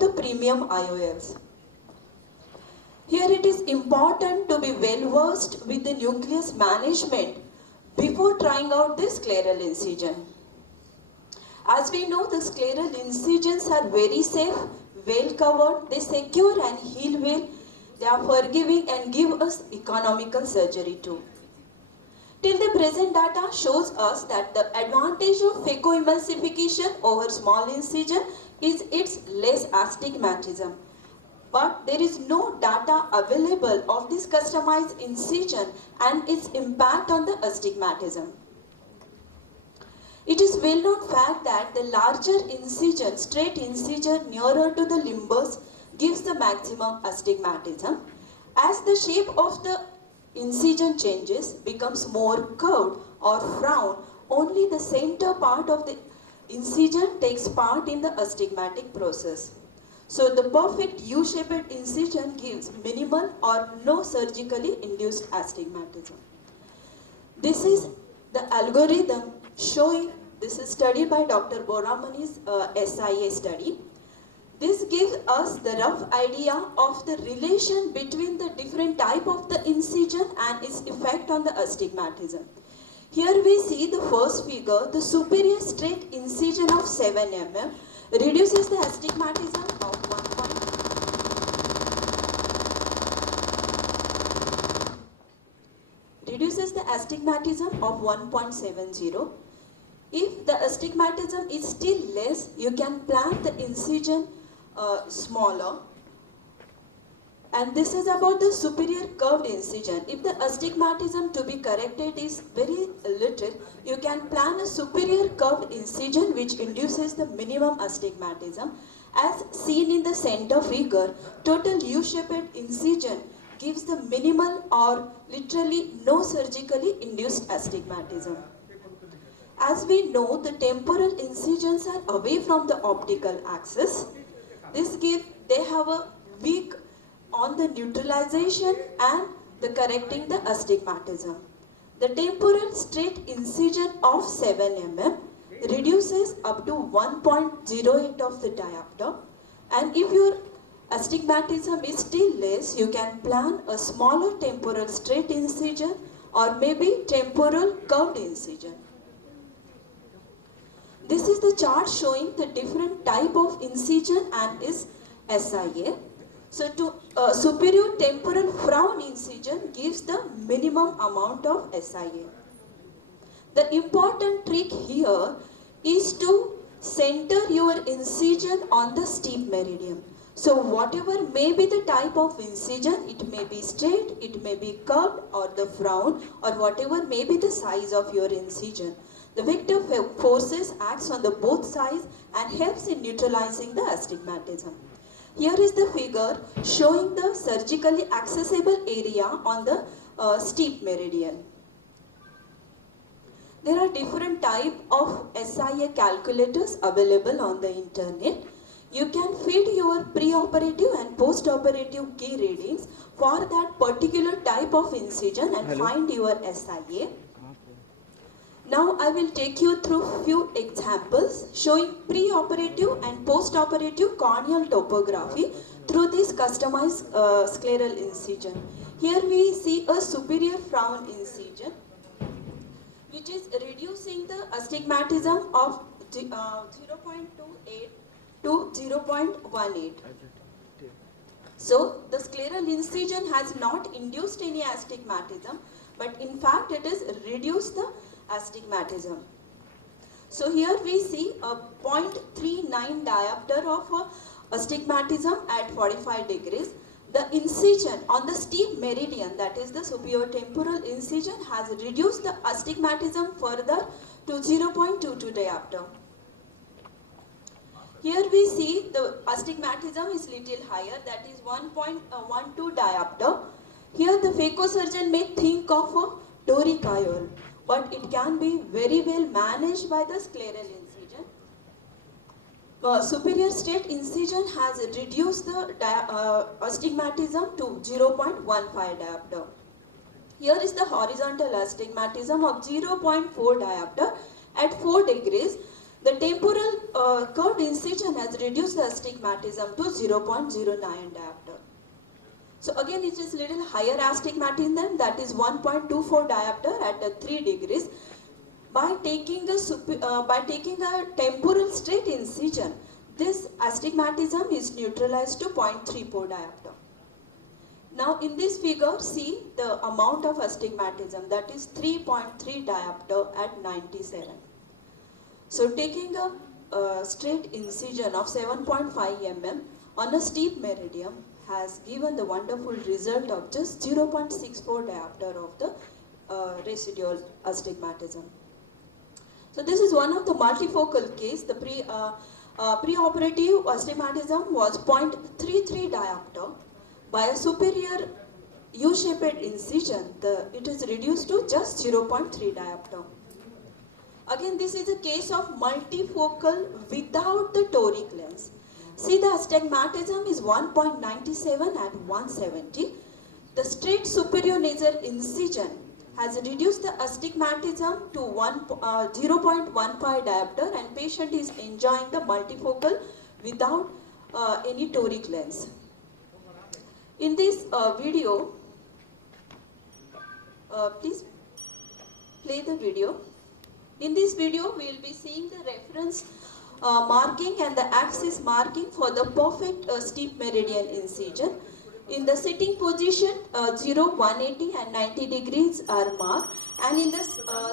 the premium IOLs. Here it is important to be well versed with the nucleus management before trying out the scleral incision. As we know, the scleral incisions are very safe, well covered, they secure and heal well, they are forgiving and give us economical surgery too. Till the present data shows us that the advantage of phacoemulsification over small incision is its less astigmatism. But there is no data available of this customized incision and its impact on the astigmatism. It is well known fact that the larger incision, straight incision nearer to the limbus gives the maximum astigmatism. As the shape of the incision changes, becomes more curved or frown, only the center part of the incision takes part in the astigmatic process. So the perfect U-shaped incision gives minimal or no surgically induced astigmatism. This is the algorithm showing, this is studied by Dr. Boramani's SIA study. This gives us the rough idea of the relation between the different type of the incision and its effect on the astigmatism. Here we see the first figure, the superior straight incision of 7 mm reduces the astigmatism of 1.70. If the astigmatism is still less, you can plan the incision smaller. And this is about the superior curved incision. If the astigmatism to be corrected is very little, you can plan a superior curved incision which induces the minimum astigmatism. As seen in the center figure, total U-shaped incision gives the minimal or literally no surgically induced astigmatism. As we know, the temporal incisions are away from the optical axis. They have a weak on the neutralization and the correcting the astigmatism. The temporal straight incision of 7 mm reduces up to 1.08 of the diopter, and if your astigmatism is still less, you can plan a smaller temporal straight incision or maybe temporal curved incision. This is the chart showing the different type of incision and its SIA. So superior temporal frown incision gives the minimum amount of SIA. The important trick here is to center your incision on the steep meridian. So whatever may be the type of incision, it may be straight, it may be curved or the frown, or whatever may be the size of your incision. The vector forces acts on the both sides and helps in neutralizing the astigmatism. Here is the figure showing the surgically accessible area on the steep meridian. There are different types of SIA calculators available on the internet. You can feed your pre-operative and post-operative key readings for that particular type of incision and find your SIA. Now I will take you through few examples showing pre-operative and post-operative corneal topography through this customized scleral incision. Here we see a superior frown incision which is reducing the astigmatism of 0.28 to 0.18. So the scleral incision has not induced any astigmatism, but in fact it has reduced the astigmatism. So here we see a 0.39 diopter of astigmatism at 45 degrees. The incision on the steep meridian, that is the superior temporal incision, has reduced the astigmatism further to 0.22 diopter. Here we see the astigmatism is little higher, that is 1.12 diopter. Here the phacosurgeon may think of a toric IOL, but it can be very well managed by the scleral incision. Superior straight incision has reduced the astigmatism to 0.15 diopter. Here is the horizontal astigmatism of 0.4 diopter at 4 degrees. The temporal curved incision has reduced the astigmatism to 0.09 diopter. So again, it is little higher astigmatism, that is 1.24 diopter at 3 degrees. By taking a temporal straight incision, this astigmatism is neutralized to 0.34 diopter. Now in this figure, see the amount of astigmatism, that is 3.3 diopter at 97. So taking a straight incision of 7.5 mm on a steep meridian has given the wonderful result of just 0.64 diopter of the residual astigmatism. So this is one of the multifocal case. The preoperative astigmatism was 0.33 diopter. By a superior U-shaped incision, it is reduced to just 0.3 diopter. Again, this is a case of multifocal without the toric lens. See, the astigmatism is 1.97 at 170. The straight superior nasal incision has reduced the astigmatism to 0.15 diopter, and patient is enjoying the multifocal without any toric lens. In this video, please play the video. In this video, we will be seeing the reference marking and the axis marking for the perfect steep meridian incision. In the sitting position, 0, 180 and 90 degrees are marked, and in the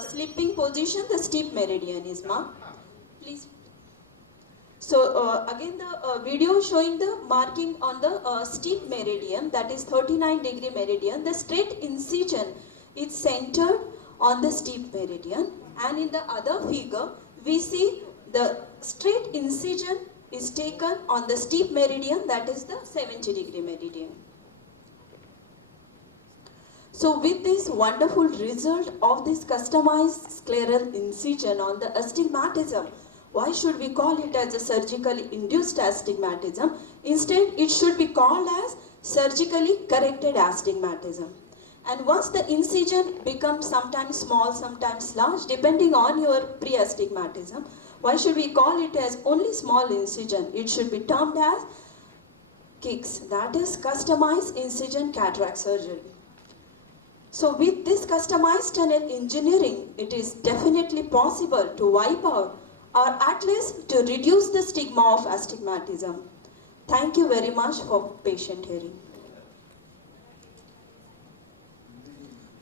sleeping position, the steep meridian is marked. Please. So again, the video showing the marking on the steep meridian, that is 39-degree meridian. The straight incision is centered on the steep meridian, and in the other figure, we see the straight incision is taken on the steep meridian, that is the 70-degree meridian. So with this wonderful result of this customized scleral incision on the astigmatism, why should we call it as a surgically induced astigmatism? Instead, it should be called as surgically corrected astigmatism. And once the incision becomes sometimes small, sometimes large, depending on your pre-astigmatism, why should we call it as only small incision? It should be termed as KICS, that is customized incision cataract surgery. So with this customized tunnel engineering, it is definitely possible to wipe out or at least to reduce the stigma of astigmatism. Thank you very much for patient hearing.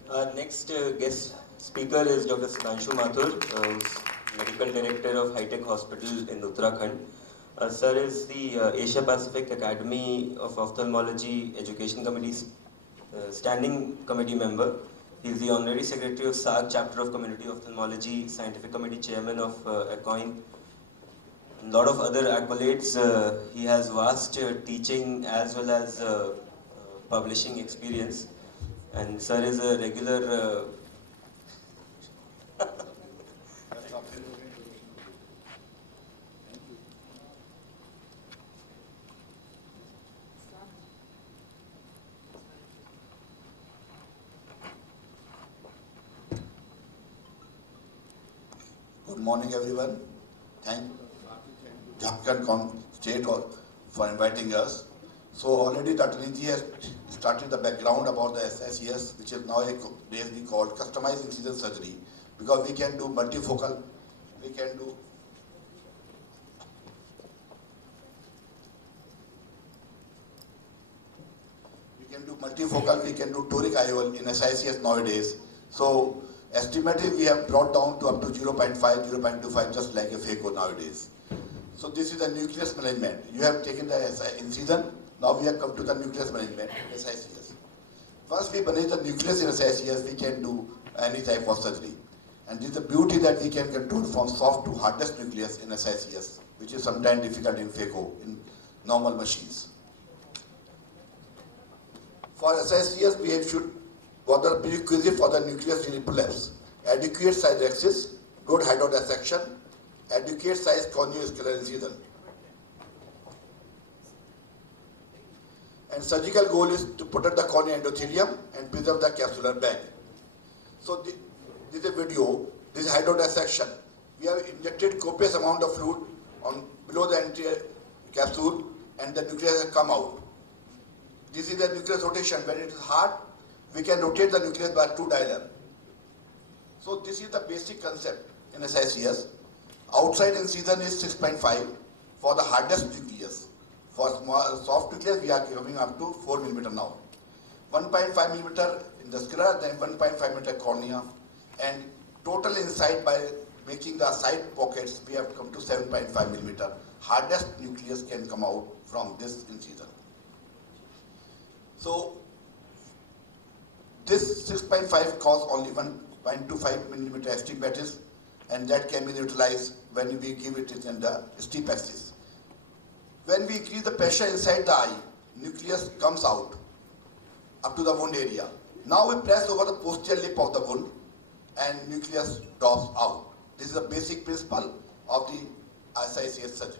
Our next guest speaker is Dr. Sudhanshu Mathur, who's Medical Director of High Tech Hospital in Uttarakhand. Sir is the Asia Pacific Academy of Ophthalmology Education Committee's Standing Committee member. He is the Honorary Secretary of SAG Chapter of Community Ophthalmology, Scientific Committee Chairman of ACOIN. A lot of other accolades. He has vast teaching as well as publishing experience. And sir is a regular Good morning, everyone. Thank Jharkhand State for inviting us. So already Dr. Nidhi has started the background about the SICS, which is nowadays we called customized incision surgery, because we can do multifocal, we can do multifocal, we can do toric IOL in SICS nowadays. So estimated we have brought down to up to 0.5, 0.25, just like a phaco nowadays. So this is the nucleus management. You have taken the incision, now we have come to the nucleus management in SICS. Once we manage the nucleus in SICS, we can do any type of surgery. And this is the beauty that we can control from soft to hardest nucleus in SICS, which is sometimes difficult in phaco, in normal machines. For SICS, we should bother prerequisite for the nucleus renal prolapse. Adequate size axis, good hydrodissection, adequate size corneoscleral incision. And surgical goal is to protect the cornea endothelium and preserve the capsular bag. So this is a video, this is hydrodissection. We have injected copious amount of fluid on below the anterior capsule, and the nucleus has come out. This is the nucleus rotation. When it is hard, we can rotate the nucleus by 2 dialer. So this is the basic concept in SICS. Outside incision is 6.5 for the hardest nucleus. For small, soft nucleus, we are going up to 4 mm now. 1.5 mm in the sclera, then 1.5 mm cornea, and total inside by making the side pockets, we have come to 7.5 mm. Hardest nucleus can come out from this incision. So this 6.5 costs only 1.25 mm astigmatis, and that can be utilized when we give it in the steep axis. When we increase the pressure inside the eye, nucleus comes out up to the wound area. Now we press over the posterior lip of the wound and nucleus drops out. This is the basic principle of the SICS surgery.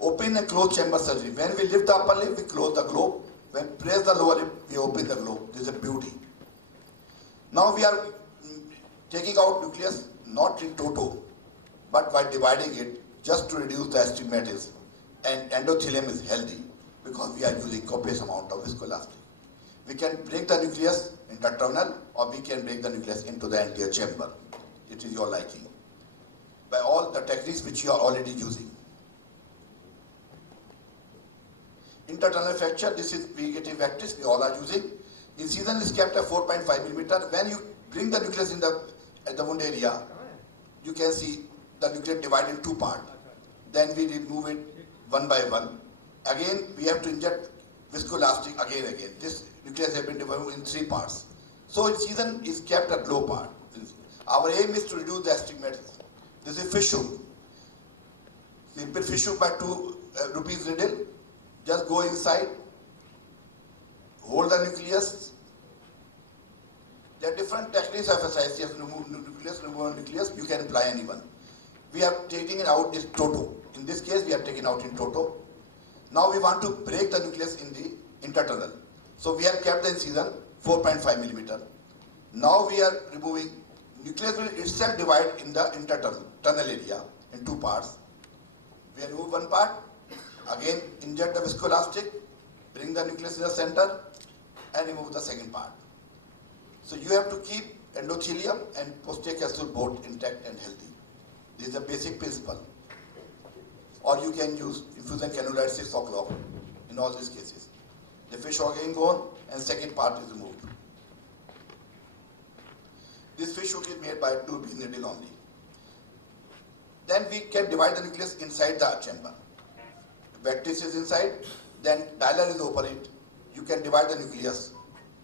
Open and close chamber surgery. When we lift the upper lip, we close the globe. When we press the lower lip, we open the globe. This is a beauty. Now we are taking out nucleus not in toto, but by dividing it just to reduce the astigmatism. And endothelium is healthy because we are using copious amount of viscoelastic. We can break the nucleus intertunnel, or we can break the nucleus into the anterior chamber. It is your liking. By all the techniques which you are already using. Intertunnel fracture, this is pregative vectis, we all are using. Incision is kept at 4.5 mm. When you bring the nucleus in at the wound area, you can see the nucleus divided in 2 parts. Then we remove it one by one. Again, we have to inject viscoelastic again. This nucleus has been divided in 3 parts. So incision is kept at low part. Our aim is to reduce the astigmatism. This is fissure. Simple fissure by 2 rupees needle. Just go inside, hold the nucleus. There are different techniques of SICS, remove nucleus, you can apply anyone. We are taking it out in toto. In this case, we are taking out in toto. Now we want to break the nucleus in the intertunnel. So we have kept the incision 4.5 mm. Now we are removing, nucleus will itself divide in the intertunnel area in 2 parts. We remove one part, again inject the viscoelastic, bring the nucleus in the center, and remove the second part. So you have to keep endothelium and posterior capsule both intact and healthy. This is the basic principle. Or you can use infusion cannula at 6 o'clock in all these cases. The fissure again gone and second part is removed. This fissure is made by 2 rupees needle only. Then we can divide the nucleus inside the chamber. Vectis is inside, then dialer is over it. You can divide the nucleus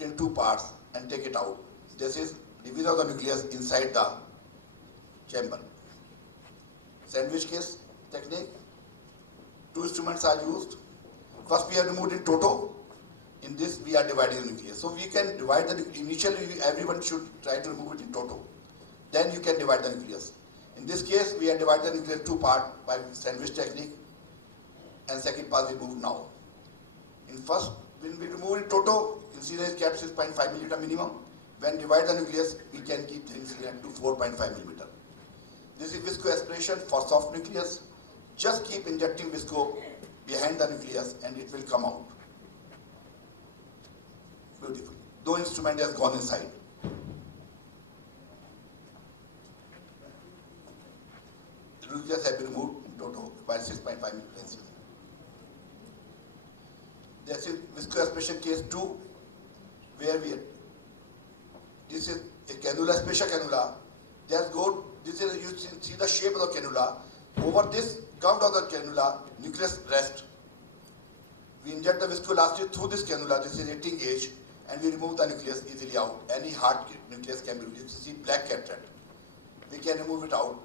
in 2 parts and take it out. This is division of the nucleus inside the chamber. Sandwich case technique. 2 instruments are used. First we have removed in toto. In this we are dividing the nucleus. So we can divide the, initially everyone should try to remove it in toto. Then you can divide the nucleus. In this case we are dividing the nucleus in 2 parts by sandwich technique, and second part we move now. In first, when we remove in toto, incision is kept 6.5 mm minimum. When divide the nucleus, we can keep the incision to 4.5 mm. This is viscoaspiration for soft nucleus. Just keep injecting visco behind the nucleus and it will come out. Beautiful. Though instrument has gone inside. The nucleus has been removed in toto by 6.5 mm. This is viscoaspiration case 2, where this is a cannula, special cannula. Just go, this is, you see the shape of the cannula. Over this curve of the cannula, nucleus rest. We inject the viscoelastic through this cannula, this is 18 gauge, and we remove the nucleus easily out. Any hard nucleus can be removed. You see black cataract. We can remove it out.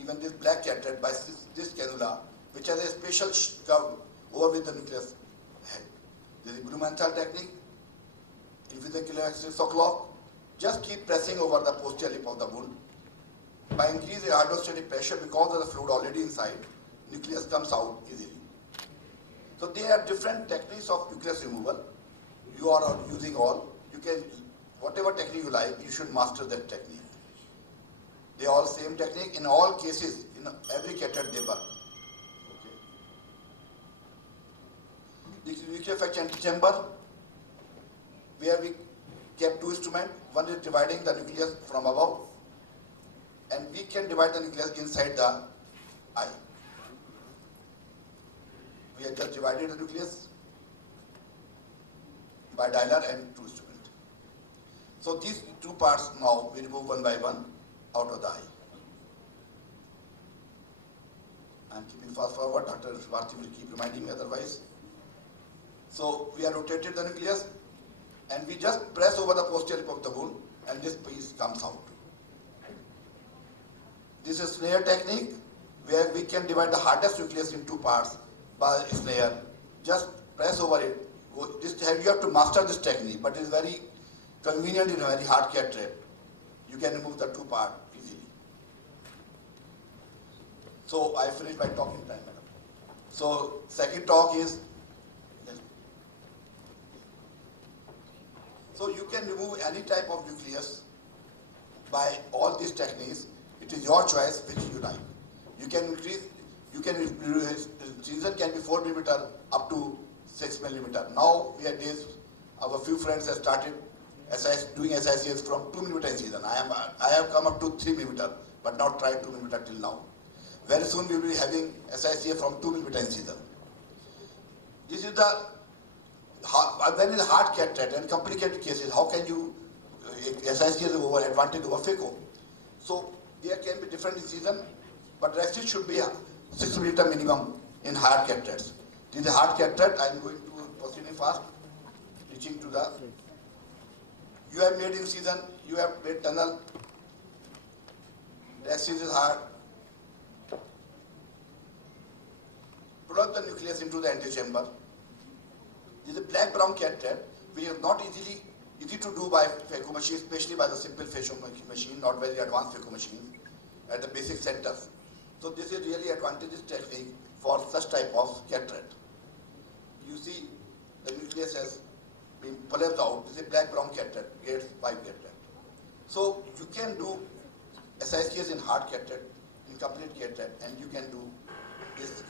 Even this black cataract by this cannula, which has a special curve over with the nucleus head. This is Blumenthal technique. Infusion cannula at 6 o'clock. Just keep pressing over the posterior lip of the wound. By increasing hydrostatic pressure, because of the fluid already inside, nucleus comes out easily. So there are different techniques of nucleus removal. You are using all. You can, whatever technique you like, you should master that technique. They all same technique. In all cases, in every catheter they work. Okay. This is nuclear fraction antechamber, where we kept two instruments. One is dividing the nucleus from above, and we can divide the nucleus inside the eye. We have just divided the nucleus by dialer and two instruments. So these two parts now we remove one by one out of the eye. I'm keeping fast forward. Dr. Bharti will keep reminding me otherwise. So we have rotated the nucleus and we just press over the posterior lip of the wound and this piece comes out. This is snare technique where we can divide the hardest nucleus in two parts by snare. Just press over it. You have to master this technique, but it is very convenient in a very hard catheter. You can remove the two parts easily. So I finished my talking time, madam. So second talk is, so you can remove any type of nucleus by all these techniques. It is your choice which you like. You can increase, incision can be 4 millimeter up to 6 millimeter. Now we are days, our few friends have started doing SICS from 2 millimeter incision. I have come up to 3 millimeter, but not tried 2 millimeter till now. Very soon we will be having SICS from 2 millimeter incision. This is the when in hard catheter and complicated cases, how can you SICS is over advantage over phaco? So there can be different incision, but rest should be 6 millimeter minimum in hard catheters. This is a hard catheter. I am going to proceeding fast, reaching to the. You have made incision, you have made tunnel. Rest is hard. Plug the nucleus into the antechamber. This is a black-brown catheter, which is not easy to do by phaco machine, especially by the simple phaco machine, not very advanced phaco machine at the basic centers. So this is really advantageous technique for such type of catheter. You see the nucleus has been collapsed out. This is a black-brown catheter, grade 5 catheter. So you can do SICS in hard catheter, in complete catheter, and you can do this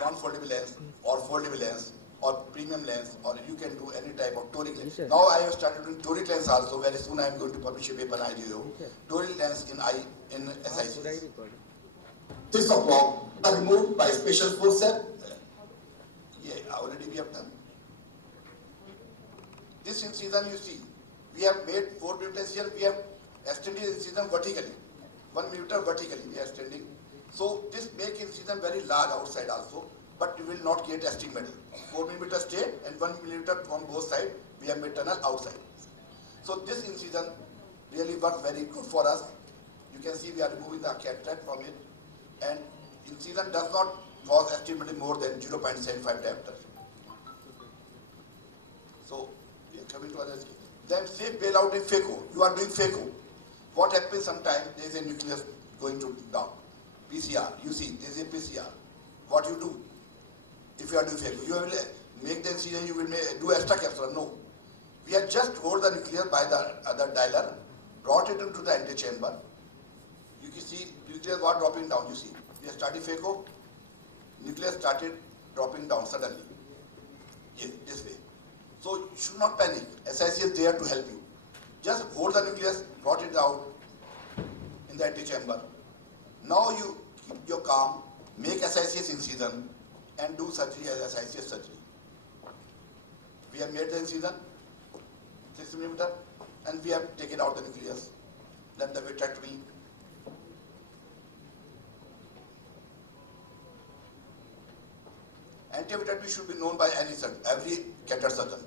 non-foldable lens or foldable lens or premium lens, or you can do any type of toric lens. Yes, Now I have started doing toric lens also. Very soon I am going to publish a paper in IGO. Toric lens in SICS. This of block are removed by special forceps. Yeah, already we have done. This incision you see, we have made 4 millimeter incision, we have extended incision vertically. 1 millimeter vertically we are extending. So this make incision very large outside also, but you will not get astigmatic. 4 millimeter straight and 1 millimeter from both sides, we have made tunnel outside. So this incision really works very good for us. You can see we are removing the catheter from it, and incision does not cause astigmatic more than 0.75 diameter. So we are coming to others. Then say bailout in phaco. You are doing phaco. What happens sometimes? There is a nucleus going to down. PCR. You see, there is a PCR. What you do? If you are doing phaco, you will make the incision. You will do extra capsular. No. We have just hold the nucleus by the other dialer, brought it into the antechamber. You can see nucleus was dropping down. You see, we have started phaco. Nucleus started dropping down suddenly. Yes, this way. So you should not panic. SIC is there to help you. Just hold the nucleus, brought it out in the antechamber. Now you keep your calm, make SICS incision and do surgery as SICS surgery. We have made the incision, 6 millimeter, and we have taken out the nucleus. Then the vitrectomy. Anti-vitrectomy should be known by any surgeon, every catheter surgeon.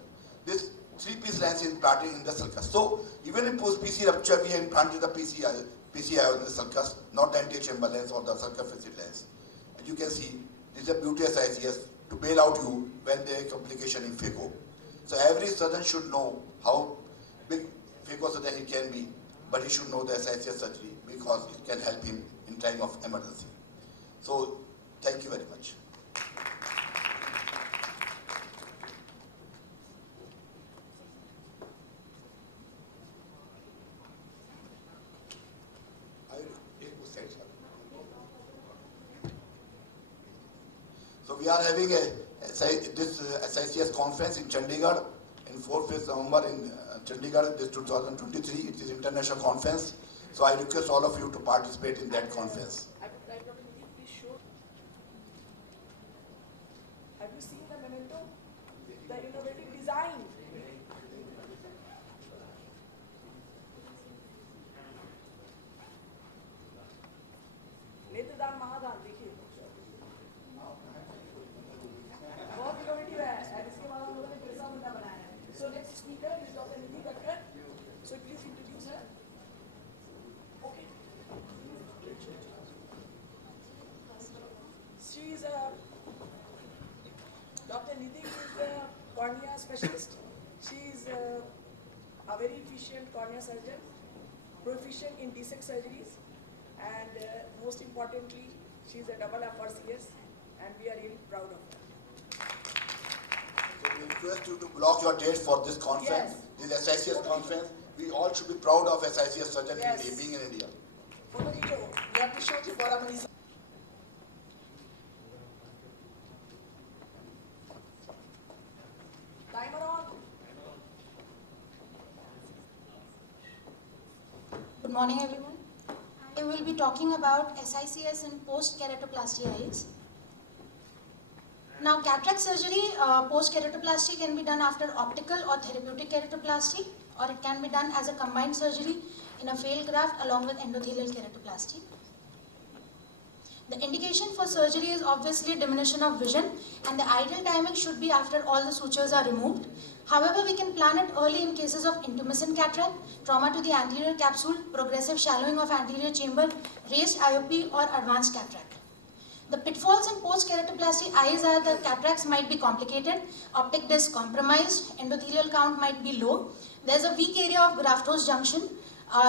This 3-piece lens is implanted in the sulcus. So even in post-PC rupture, we have implanted the PCI in the sulcus, not the antechamber lens or the sulcus facet lens. And you can see this is a beauty SICS to bail out you when there is complication in phaco. So every surgeon should know how big phaco surgeon he can be, but he should know the SICS surgery because it can help him in time of emergency. So thank you very much. we are having this SICS conference in Chandigarh in 4th November in Chandigarh, this 2023. It is international conference. So I request all of you to participate in that conference. Have you seen the memento? The innovative design. नेत्रदान महादान देखिए बहुत innovative है और इसके बाद हम लोगों ने बिरसा मुंडा बनाया है. So next speaker is Dr. Nidhi Kakkar. So please introduce her. Okay. She is Dr. Nidhi is a cornea specialist. She is a very efficient cornea surgeon, proficient in DSEC surgeries, and most importantly, she is a double FRCS, and we are really proud of her. So we request you to block your dates for this conference, this SICS conference. We all should be proud of SICS surgeon being in India. Photo video. We have to show you for our timer on. Good morning, everyone. I will be talking about SICS in post-keratoplasty eyes. Now, cataract surgery, post-keratoplasty can be done after optical or therapeutic keratoplasty, or it can be done as a combined surgery in a failed graft along with endothelial keratoplasty. The indication for surgery is obviously diminution of vision, and the ideal timing should be after all the sutures are removed. However, we can plan it early in cases of intumescent cataract, trauma to the anterior capsule, progressive shallowing of anterior chamber, raised IOP, or advanced cataract. The pitfalls in post-keratoplasty eyes are the cataracts might be complicated, optic disc compromised, endothelial count might be low, there's a weak area of graft-host junction,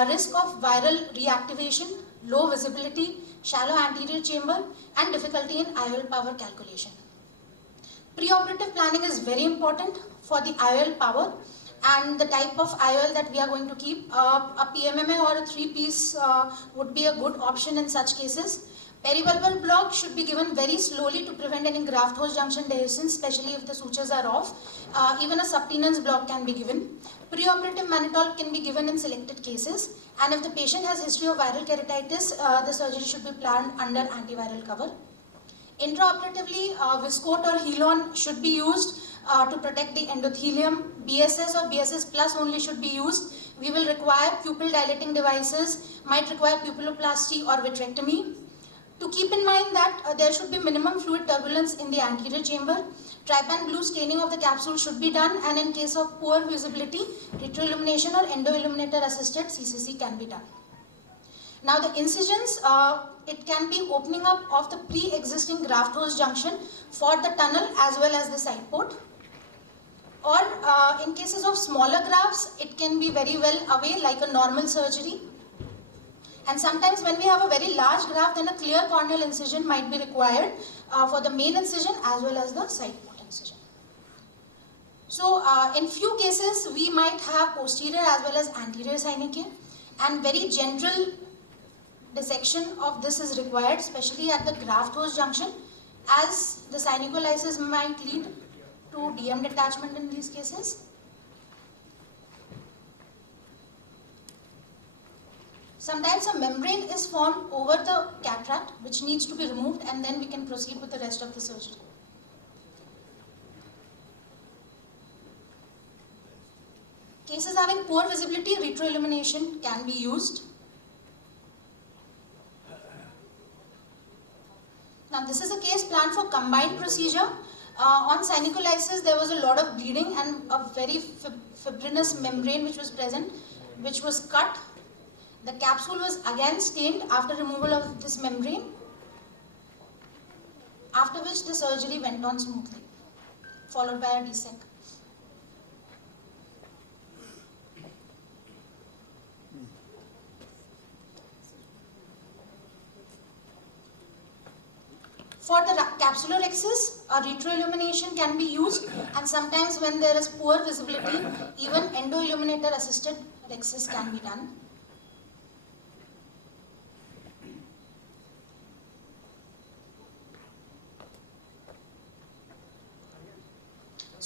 risk of viral reactivation, low visibility, shallow anterior chamber, and difficulty in IOL power calculation. Preoperative planning is very important for the IOL power and the type of IOL that we are going to keep. A PMMA or a 3-piece would be a good option in such cases. Perivulval block should be given very slowly to prevent any graft-host junction dehiscence, especially if the sutures are off. Even a subtenance block can be given. Preoperative mannitol can be given in selected cases. And if the patient has history of viral keratitis, the surgery should be planned under antiviral cover. Intraoperatively, Viscoat or Helon should be used to protect the endothelium. BSS or BSS plus only should be used. We will require pupil dilating devices, might require pupilloplasty or vitrectomy. To keep in mind that there should be minimum fluid turbulence in the anterior chamber. Trypan blue staining of the capsule should be done, and in case of poor visibility, retroillumination or endoilluminator assisted CCC can be done. Now the incisions, it can be opening up of the pre-existing graft-host junction for the tunnel as well as the side port. Or in cases of smaller grafts, it can be very well away like a normal surgery. And sometimes when we have a very large graft, then a clear corneal incision might be required for the main incision as well as the side port incision. So in few cases, we might have posterior as well as anterior synechia, and very general dissection of this is required, especially at the graft-host junction, as the synecholysis might lead to DM detachment in these cases. Sometimes a membrane is formed over the cataract which needs to be removed, and then we can proceed with the rest of the surgery. Cases having poor visibility, retroillumination can be used. Now this is a case planned for combined procedure. On synecholysis there was a lot of bleeding and a very fibrinous membrane which was present, which was cut. The capsule was again stained after removal of this membrane, after which the surgery went on smoothly, followed by a desec. For the capsular rhexis, a retroillumination can be used, and sometimes when there is poor visibility, even endoilluminator assisted rhexis can be done.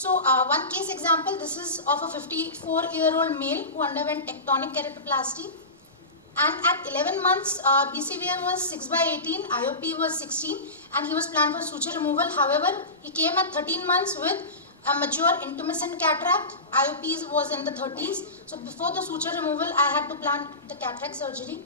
So one case example, this is of a 54-year-old male who underwent tectonic keratoplasty. And at 11 months, BCVA was 6/18, IOP was 16, and he was planned for suture removal. However, he came at 13 months with a mature intumescent cataract. IOP was in the 30s. So before the suture removal, I had to plan the cataract surgery.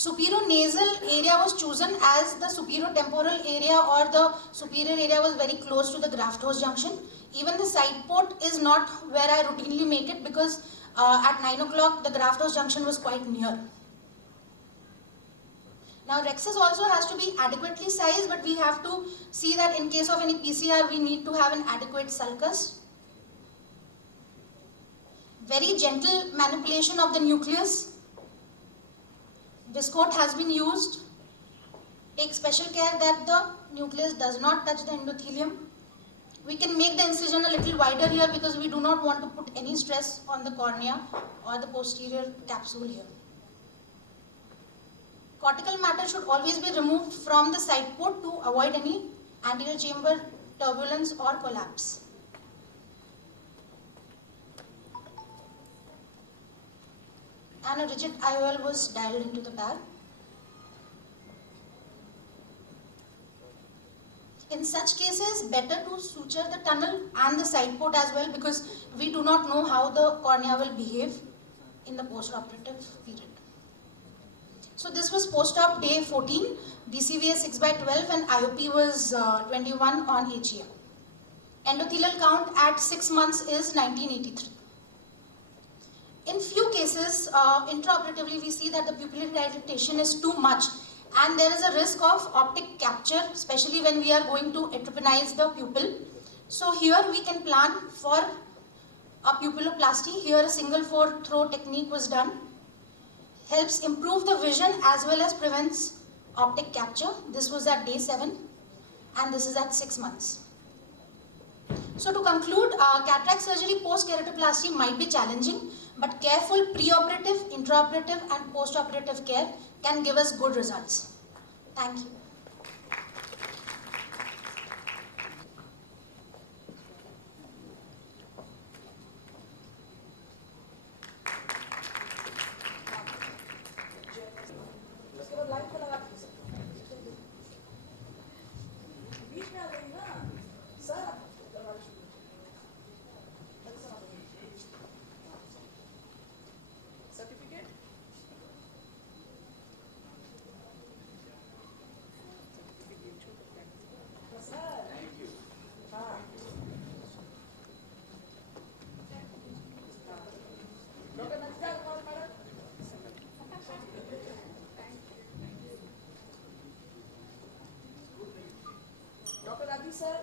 Superior nasal area was chosen as the superior temporal area or the superior area was very close to the graft hose junction. Even the side port is not where I routinely make it because at 9 o'clock the graft hose junction was quite near. Now rhexis also has to be adequately sized, but we have to see that in case of any PCR we need to have an adequate sulcus. Very gentle manipulation of the nucleus. Viscoat has been used. Take special care that the nucleus does not touch the endothelium. We can make the incision a little wider here because we do not want to put any stress on the cornea or the posterior capsule here. Cortical matter should always be removed from the side port to avoid any anterior chamber turbulence or collapse. And a rigid IOL was dialed into the bag. In such cases, better to suture the tunnel and the side port as well because we do not know how the cornea will behave in the post-operative period. So this was post-op day 14, BCVA 6/12 and IOP was 21 on HEM. Endothelial count at 6 months is 1983. In few cases, intraoperatively we see that the pupillary dilatation is too much and there is a risk of optic capture, especially when we are going to atropinize the pupil. So here we can plan for a pupilloplasty. Here a single throw technique was done. Helps improve the vision as well as prevents optic capture. This was at day 7 and this is at 6 months. So to conclude, cataract surgery post-keratoplasty might be challenging, but careful preoperative, intraoperative and post-operative care can give us good results. Thank you. उसके बाद line पे लगा दीजिए बीच में आ गई ना sir दरवाजा शुरू सर्टिफिकेट सर थैंक यू हाँ डॉक्टर नंदिता कौन मैडम Dr. Adi sir,